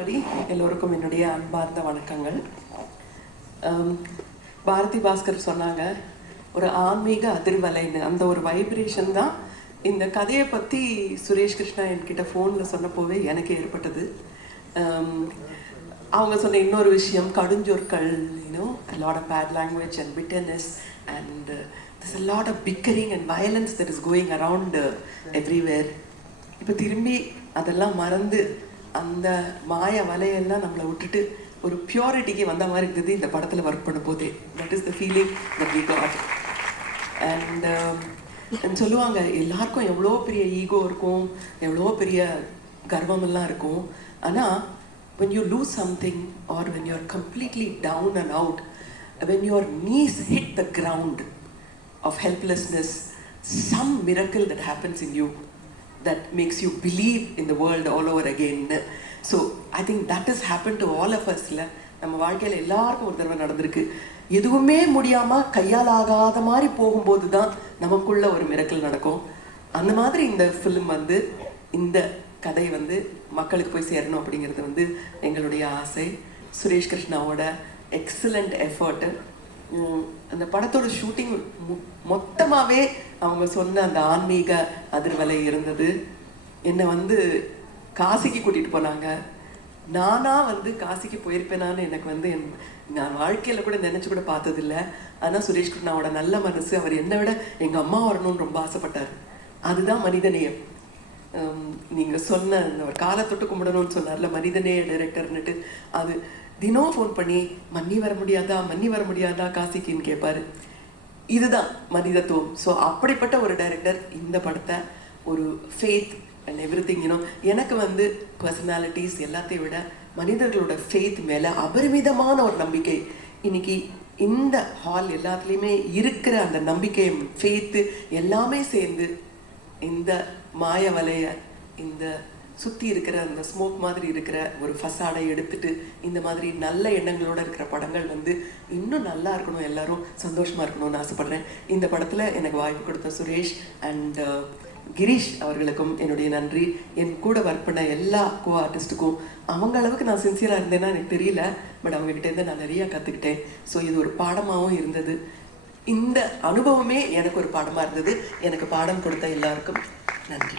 படி எல்லோருக்கும் என்னுடைய அன்பார்ந்த வணக்கங்கள். பாரதி பாஸ்கர் சொன்னாங்க, ஒரு ஆன்மீக அதிர்வலைன்னு. அந்த ஒரு வைப்ரேஷன் தான் இந்த கதையை பற்றி சுரேஷ் கிருஷ்ணா என்கிட்ட ஃபோனில் சொன்னப்போவே எனக்கு ஏற்பட்டது. அவங்க சொன்ன இன்னொரு விஷயம், கடுஞ்சொற்கள், a lot of bad language and bitterness, and there's a lot of bickering and violence that is going around everywhere. இப்போ திரும்பி அதெல்லாம் மறந்து அந்த மாய வலையெல்லாம் நம்மளை விட்டுட்டு ஒரு பியூரிட்டிக்கு வந்த மாதிரி இருந்தது இந்த படத்தில் ஒர்க் பண்ண போதே. That is the feeling that we got. And சொல்லுவாங்க, எல்லாருக்கும் எவ்வளோ பெரிய ஈகோ இருக்கும், எவ்வளோ பெரிய கர்வமெல்லாம் இருக்கும். ஆனால் when you lose something or when you're completely down and out, when your knees hit the ground of helplessness, some miracle that happens in you that makes you believe in the world all over again. So I think that has happened to all of us. நம்ம வாழ்க்கையில் எல்லாருக்கும் ஒரு தடவை நடந்திருக்கு. எதுவுமே முடியாமல் கையால் ஆகாத மாதிரி போகும்போது தான் நமக்குள்ள ஒரு மிரக்கல் நடக்கும். அந்த மாதிரி இந்த ஃபிலிம் இந்த கதை மக்களுக்கு போய் சேரணும் அப்படிங்கிறது எங்களுடைய ஆசை. சுரேஷ் கிருஷ்ணாவோட எக்ஸலண்ட் எஃபர்ட்டு. அந்த படத்தோட ஷூட்டிங் மொத்தமாகவே அவங்க சொன்ன அந்த ஆன்மீக அதிர்வலை இருந்தது. என்னை காசிக்கு கூட்டிகிட்டு போனாங்க. நானாக காசிக்கு போயிருப்பேனான்னு எனக்கு நான் வாழ்க்கையில் கூட நினச்சி கூட பார்த்ததில்ல. ஆனால் சுரேஷ் கிருஷ்ணாவோட நல்ல மனசு, அவர் என்னை விட எங்கள் அம்மா வரணும்னு ரொம்ப ஆசைப்பட்டார். அதுதான் மனிதநேயம். நீங்கள் சொன்ன ஒரு காலை தொட்டு கும்பிடணும்னு சொன்னார்ல, மனிதநேய டைரக்டர்னுட்டு, அது தினம் ஃபோன் பண்ணி மன்னி வர முடியாதா காசிக்குன்னு கேட்பாரு. இதுதான் மனிதத்துவம். ஸோ அப்படிப்பட்ட ஒரு டைரக்டர் இந்த படத்தை ஒரு ஃபேத் அண்ட் எவ்ரி திங் எனக்கு பர்சனாலிட்டிஸ் எல்லாத்தையும் விட மனிதர்களோட ஃபேத் மேலே அபரிமிதமான ஒரு நம்பிக்கை. இன்னைக்கு இந்த ஹால் எல்லாத்துலேயுமே இருக்கிற அந்த நம்பிக்கை, ஃபேத்து எல்லாமே சேர்ந்து இந்த மாய வலைய, இந்த சுற்றி இருக்கிற அந்த ஸ்மோக் மாதிரி இருக்கிற ஒரு ஃபசாடை எடுத்துட்டு இந்த மாதிரி நல்ல எண்ணங்களோடு இருக்கிற படங்கள் இன்னும் நல்லா இருக்கணும், எல்லாரும் சந்தோஷமாக இருக்கணும்னு ஆசைப்பட்றேன். இந்த படத்தில் எனக்கு வாய்ப்பு கொடுத்த சுரேஷ் அண்ட் கிரீஷ் அவர்களுக்கும் என்னுடைய நன்றி. என் கூட ஒர்க் பண்ண எல்லா கோ ஆர்டிஸ்ட்டுக்கும். அவங்க அளவுக்கு நான் சின்சியராக இருந்தேன்னா எனக்கு தெரியல, பட் அவங்ககிட்டேருந்து நான் நிறையா கற்றுக்கிட்டேன். ஸோ இது ஒரு பாடமாகவும் இருந்தது. இந்த அனுபவமே எனக்கு ஒரு பாடமாக இருந்தது. எனக்கு பாடம் கொடுத்த எல்லாருக்கும் நன்றி.